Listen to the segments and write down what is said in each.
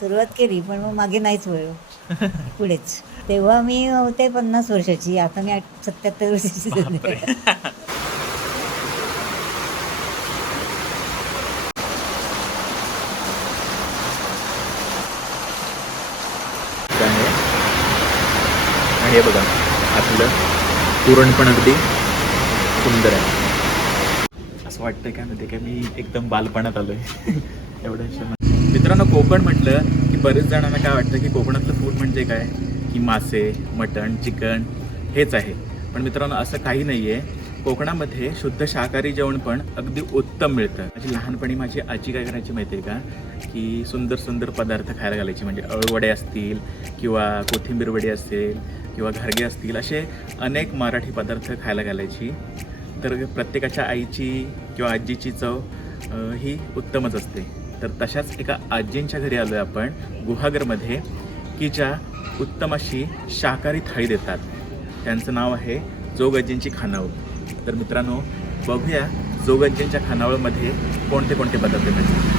सुरुवात केली पण मग मागे नाहीच वळलो. पुढेच. तेव्हा मी होते पन्नास वर्षाची आता मी सत्याहत्तर वर्षाची झाली. आहे आणि हे बघा आपलं पुरण पण अगदी सुंदर आहे. असं वाटतंय काय माहिती काय मी एकदम बालपणात आलोय. एवढ्या एवढं मित्रांनो कोकण म्हटलं की बरेच जणांना काय वाटतं की कोकणातलं फूड म्हणजे काय? की मासे मटण चिकन हेच आहे. पण मित्रांनो असं काही नाही आहे कोकणामध्ये शुद्ध शाकाहारी जेवण पण अगदी उत्तम मिळतं. माझी लहानपणी माझी आजी काय करायची माहिती आहे का? की सुंदर सुंदर पदार्थ खायला घालायची. म्हणजे अळवडे असतील किंवा कोथिंबीर वडी असेल किंवा घरगे असतील असे अनेक मराठी पदार्थ खायला घालायची. तर प्रत्येकाच्या आईची किंवा आजीची चव ही उत्तमच असते. तर तशाच एका आजींच्या घरी आलो आहे आपण. गुहागरमध्ये की ज्या उत्तम अशी शाकाहारी थाळी देतात. त्यांचं नाव आहे जोगज्जींची खानावळ. तर मित्रांनो बघूया जोगज्जींच्या खानावळमध्ये कोणते कोणते पदार्थ मिळतात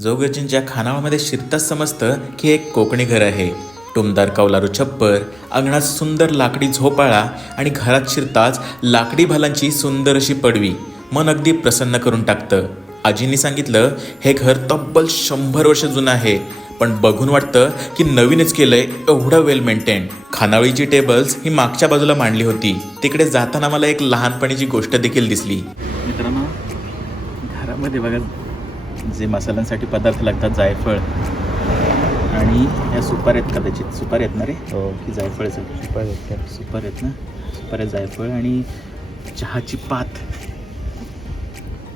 जोगजींच्या खानावळमध्ये शिरताच समजतं की एक कोकणी घर आहे. टुमदार कौलारू छप्पर अंगणात सुंदर लाकडी झोपाळा आणि घरात शिरताच लाकडी भालांची सुंदर अशी पडवी. मन अगदी प्रसन्न करून टाकतं. आजींनी सांगितलं हे घर तब्बल शंभर वर्ष जुनं आहे. पण बघून वाटतं की नवीनच केलंय एवढं वेल मेंटेन खानावळीची टेबल्स ही मागच्या बाजूला मांडली होती. तिकडे जाताना मला एक लहानपणीची गोष्ट देखील दिसली. मित्रांनो घरामध्ये बघा जे मसाल्यांसाठी पदार्थ लागतात जायफळ. आणि या सुपार आहेत कदाचित. सुपार आहेत ना रे? हो. की जायफळ सुपार आहेत सुपार आहेत ना? सुपार आहेत जायफळ आणि चहाची पात.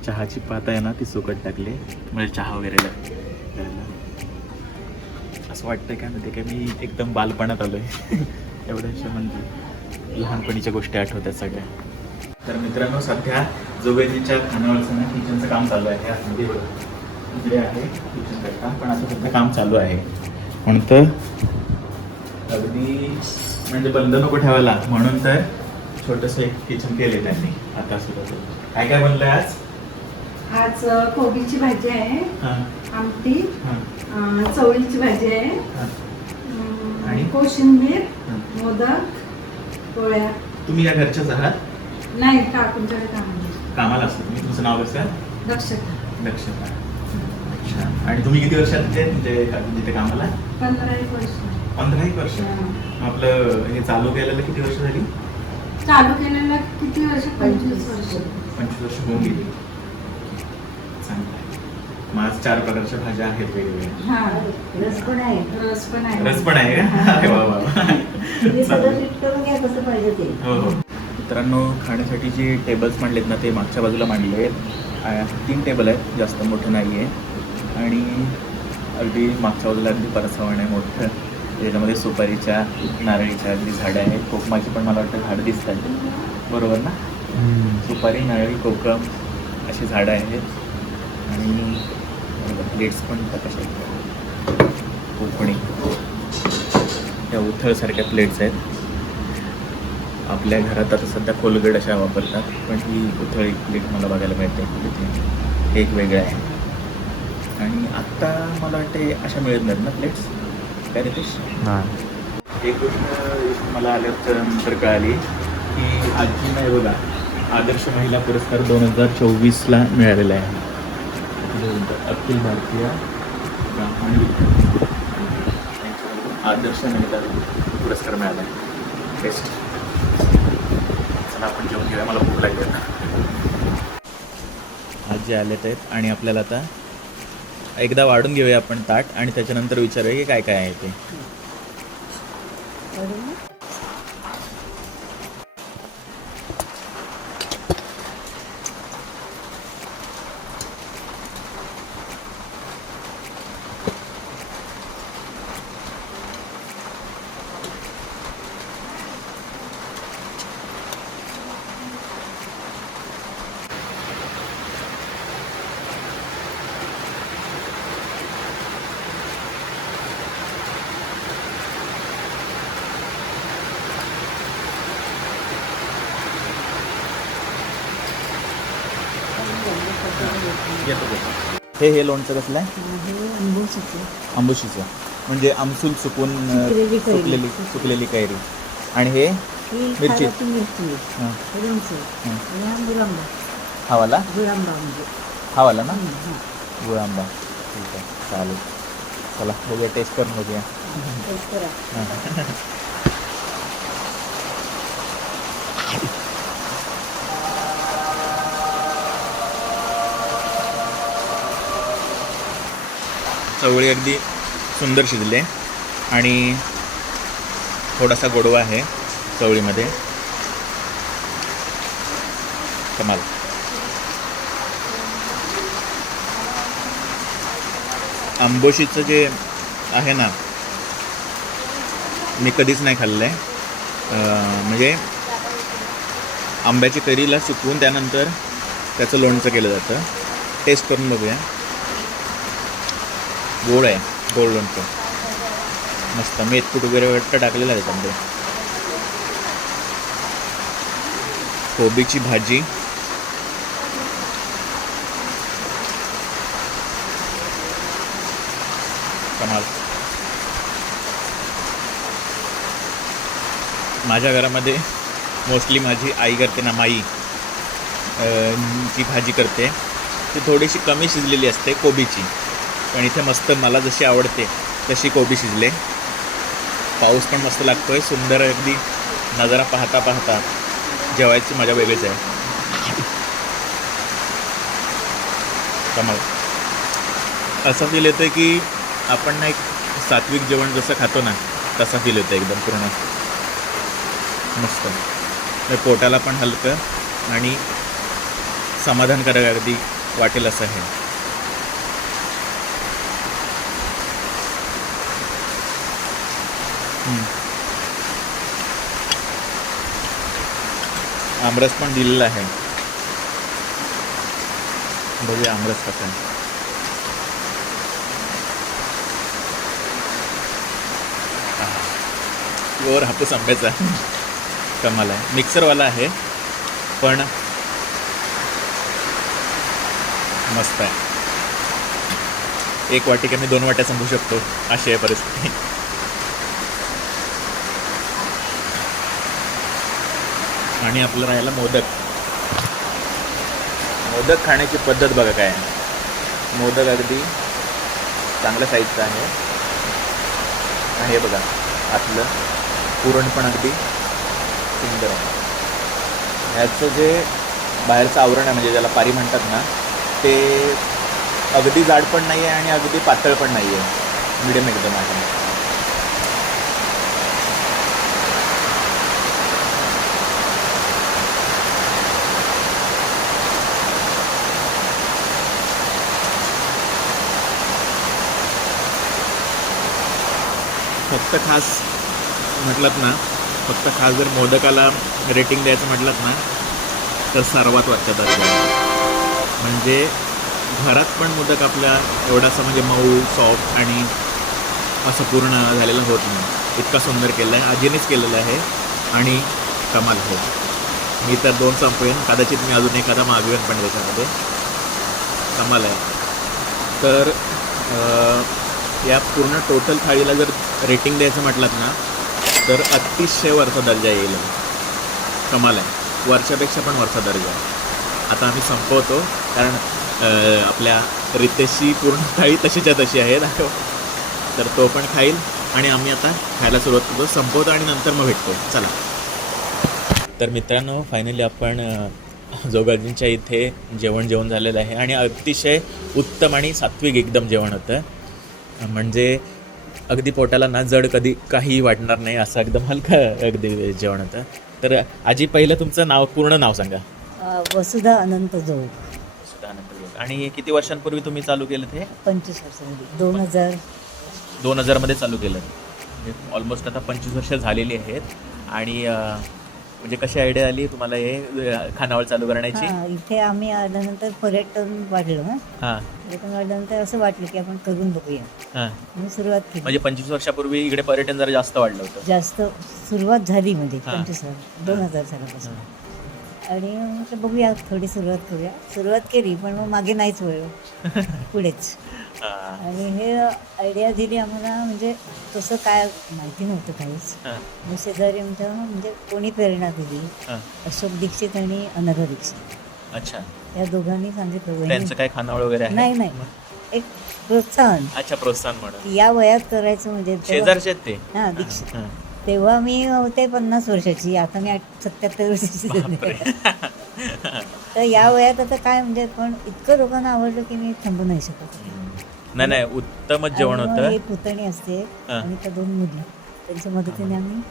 चहाची पात आहे ना ती सुकट टाकली. म्हणजे चहा वगैरे लागते करायला. असं वाटतं काय माहिती काय मी एकदम बालपणात आलोय. एवढ्याशा म्हणजे लहानपणीच्या गोष्टी आठवतात सगळ्या. तर मित्रांनो सध्या जोगेजीच्या खानावरचं ना किचनचं काम चालू आहे. आतमध्ये इकडे आहे किचन कट्टा पण आता सध्या काम चालू आहे. म्हणून तर अगदी म्हणजे बंद नको ठेवायला. म्हणून तर छोटंसं एक किचन केले त्यांनी. आता सुद्धा काय काय बनलंय आज? आज कोबीची भाजी आहे. आमटी चवळीची भाजी आहे. आणि? कोशिंबीर. मोदक पोळ्या. तुम्ही या घरच्याच आहात? नाही काकूंच्याकडे काम आहे. कामाला असतो तुम्ही तुमचं नाव कसं दक्षता. लक्षात अच्छा. आणि तुम्ही किती वर्षात म्हणजे तिथे कामाला? पंधरा एक वर्ष. पंधरा एक वर्ष. आपलं हे चालू केलेलं किती वर्ष झाली? चालू केलेलं किती वर्ष? पंचवीस वर्ष. पंचवीस वर्ष होऊन गेली. आज चार प्रकारच्या भाज्या आहेत वेगवेगळ्या. हा. रस पण आहे. रस पण आहे. रस पण आहे का? अरे वा वा वा. तुम्ही सगळं चालेल. फिट करून घ्या कसं पाहिजे ते. हो हो. मित्रांनो खाण्यासाठी जे टेबल्स मांडलेत ना ते मागच्या बाजूला मांडले आहेत. आ, तीन टेबल आहेत जास्त मोठं नाही आहे आणि अगदी मागच्या बाजूला अगदी परसवण आहे मोठं. त्याच्यामध्ये सुपारीच्या नारळीच्या अगदी झाडं आहेत. कोकमाची पण मला वाटतं झाडं दिसत आहेत बरोबर ना? सुपारी नारळी कोकम अशी झाडं आहेत. आणि प्लेट्स पण त्या कशा आहेत कोकणी. त्या उथळसारख्या प्लेट्स आहेत. आपल्या घरात आता सध्या कोलगेट अशा वापरतात पण ही उथळी प्लेट मला बघायला मिळते. तिथे एक वेगळं आहे. आणि आत्ता मला वाटते अशा मिळत नाहीत ना प्लेट्स काय रितेश? एक गोष्ट मला आल्याच्यानंतर कळाली की आजींना हे बघा आदर्श महिला पुरस्कार दोन हजार चोवीसला मिळालेला आहे. अखिल भारतीय ब्राह्मण विद्यापीठ. आदर्श महिला पुरस्कार मिळाला आहे. बेस्ट चला आपण जेवण घेऊया. मला भूक लागली आता. जे आलेत आहेत आणि आपल्याला आता एकदा वाढून घेऊया आपण ताट आणि त्याच्यानंतर विचारूया की काय काय आहे ते येतो येतो हे हे लोणचं कसलं आहे? आंबुशीचं म्हणजे आमसूल सुकून सुकलेली कैरी. सुकलेली कैरी. आणि हे मिरची. खाराची मिरची आहे. हां. हे लोणचं हं. आणि हा गुरांबा हा वाला गुरांबा म्हणजे ना. गुळ आंबा ठीक आहे चालेल. चला बघूया टेस्ट करून बघूया. चवळी अगदी सुंदर शिजले आणि थोडासा गोडवा आहे चवळीमध्ये. कमाल. आंबोशीचं जे आहे ना मी कधीच नाही खाल्लं आहे. म्हणजे आंब्याची करीला सुकवून त्यानंतर त्याचं लोणचं केलं जातं. टेस्ट करून बघूया. गोड आहे गोड लोणचं मस्त मेथकूट वगैरे वाटतं टाकलेलं आहे त्यामध्ये कोबीची भाजी. कमाल. माझ्या घरामध्ये मोस्टली माझी आई करते ना माई जी भाजी करते ती थोडीशी कमी शिजलेली असते कोबीची. पण इथे मस्त मला जशी आवडते तशी कोबी शिजले. पाऊस पण मस्त लागतो आहे सुंदर अगदी. नजारा पाहता पाहता जेवायची मजा वेगळीच आहे. कमाल. असं फील येतं की आपण ना एक सात्विक जेवण जसं खातो ना तसा फील येतं एकदम पूर्ण. मस्त. पोटाला पण हलकं आणि समाधानकारक अगदी. वाटेल असं आहे. आमरस पण दिलेला आहे. बघूया आमरस कसा आहे. प्युअर हापूस आंब्याचा कमाल आहे. मिक्सरवाला आहे पण मस्त आहे. एक वाटिका मी दोन वाट्या संपू शकतो अशी आहे परिस्थिती. आणि आपलं राहिला मोदक. मोदक खाण्याची पद्धत बघा काय आहे. मोदक अगदी चांगल्या साईजचं आहे. हे बघा आतलं पुरण पण अगदी सुंदर आहे. ह्याचं जे बाहेरचं आवरण आहे म्हणजे ज्याला पारी म्हणतात ना ते अगदी जाड पण नाही आहे आणि अगदी पातळ पण नाही आहे मिडियम एकदम आहे. फक्त खास म्हटलात ना फक्त खास जर मोदकाला रेटिंग द्यायचं म्हटलात ना तर सर्वात वरच्या दर्जा म्हणजे घरात पण मोदक आपल्या एवढासा म्हणजे मऊ सॉफ्ट आणि असं पूर्ण झालेलं होत नाही. इतका सुंदर केलं आहे आजीनेच केलेलं आहे आणि कमाल हो मी तर दोन संपवेन कदाचित मी अजून एखादा मागवेन पण त्याच्यामध्ये कमाल आहे. तर या पूर्ण टोटल थाळीला जर रेटिंग द्यायचं म्हटलात ना तर अतिशय वरचा दर्जा येईल. कमाल आहे. वरच्यापेक्षा पण वरचा दर्जा आता आम्ही संपवतो कारण आपल्या रितेशची पूर्ण थाळी तशीच्या तशी आहे तर तो पण खाईल आणि आम्ही आता खायला सुरुवात करतो. संपवतो आणि नंतर मग भेटतो. चला. तर मित्रांनो फायनली आपण जोगाजींच्या इथे जेवण जेवण झालेलं आहे आणि अतिशय उत्तम आणि सात्विक एकदम जेवण होतं. म्हणजे अगदी पोटाला ना जड कधी काही वाटणार नाही असं एकदम हलकं अगदी जेवण होतं. तर आजी पहिलं तुमचं नाव पूर्ण नाव सांगा. वसुधा अनंत जोग. सुधानंद योग. आणि किती वर्षांपूर्वी तुम्ही चालू केलं ते? पंचवीस वर्षांमध्ये दोन हजार. दोन हजारमध्ये चालू केलं. म्हणजे ऑलमोस्ट आता पंचवीस वर्ष झालेली आहेत. आणि म्हणजे कशी आयडिया आली तुम्हाला हे खानावळ चालू करण्याची? हां इथे आम्ही आल्यानंतर पर्यटन वाढलं ना हां. पर्यटन वाढल्यानंतर असं वाटलं की आपण करून बघूया. हां. म्हणून सुरुवात केली. म्हणजे पंचवीस वर्षापूर्वी इकडे पर्यटन जरा जास्त वाढलं होतं. जास्त सुरुवात झाली म्हणजे हां. पंचवीस हजार दोन हजार सालापासून. आणि म्हटलं बघूया थोडी सुरुवात करूया. सुरुवात केली पण मग मागे नाहीच वळलो. पुढेच. आणि हे आयडिया दिली आम्हाला म्हणजे तसं काय माहिती नव्हतं काहीच. मग शेजारी आमच्या म्हणजे कोणी प्रेरणा दिली. अशोक दीक्षित आणि अनघा दीक्षित. अच्छा. या दोघांनी सांगितलं त्यांचं "वहिनी, काय खानावळ वगैरे नाही नाही. एक प्रोत्साहन. अच्छा प्रोत्साहन म्हणून. या वयात करायचं म्हणजे तेव्हा- शेजारचे ते? हा दीक्षित. तेव्हा मी होते पन्नास वर्षाची आता मी सत्याहत्तर वर्षाची तर या वयात आता काय म्हणजे पण इतकं लोकांना आवडलं की मी थांबू नाही शकत. नाही नाही उत्तमच जेवण आणि होतं. एक पुतणी असते हा. आणि त्या दोन मुली. त्यांच्या मदतीने आम्ही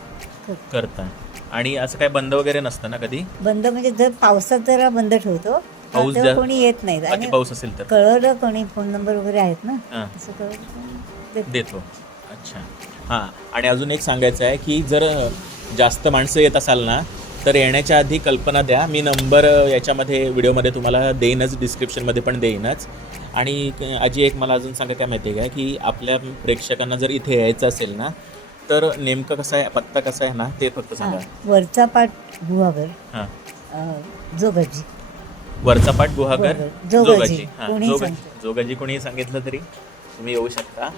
करतो. करता आणि असं काय बंद वगैरे नसतं ना कधी? बंद म्हणजे जर पावसात जरा बंद ठेवतो पाऊस तेव्हा कोणी येत नाही अति आणि पाऊस असेल तर. कळवलं कोणी फोन नंबर वगैरे आहेत ना हा. असं कळवलं की देतो. देतो. अच्छा. हां. आणि अजून एक सांगायचं आहे की जर जास्त माणसं येत असाल ना तर येण्याच्या आधी कल्पना द्या. मी नंबर याच्यामध्ये व्हिडिओमध्ये तुम्हाला देईनच डिस्क्रिप्शनमध्ये पण देईनच. आणि आजी एक मला अजून सांगायचं काय माहिती आहे का की आपल्या प्रेक्षकांना जर इथे यायचं असेल ना तर नेमकं कसं आहे पत्ता कसा आहे ना ते फक्त हा. सांगा. वरचा पाठ गुहागर हां. जोगाजी. वरचा पाठ गुहागर. जोगाजी. जोगाजी हां कोणीही सांगितलं तरी तुम्ही येऊ शकता.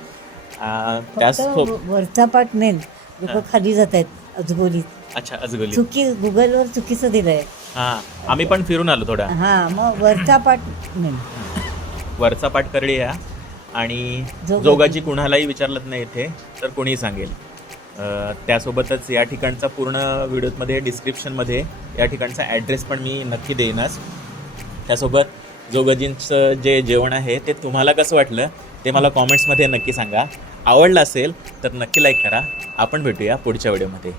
त्यासोबत व- वरचा पाठ मेन लोक हा. खाली जात आहेत अजगोलीत. अच्छा अजगोली चुकी गुगलवर चुकीचं दिलंय. हां आम्ही पण फिरून आलो थोडा. हा मग वरचा पाठ मेन. वरचा पाठ करडी या आणि जोगाजी. जोगाजी कुणालाही विचारलं नाही इथे तर कोणीही सांगेल. त्यासोबतच या ठिकाणचा पूर्ण व्हिडिओमध्ये डिस्क्रिप्शनमध्ये या ठिकाणचा ॲड्रेस पण मी नक्की देईनच. त्यासोबत जोगाजींचं जे जेवण आहे ते तुम्हाला कसं वाटलं ते मला कॉमेंट्समध्ये नक्की सांगा. आवडलं असेल तर नक्की लाईक करा. आपण भेटूया पुढच्या व्हिडिओमध्ये.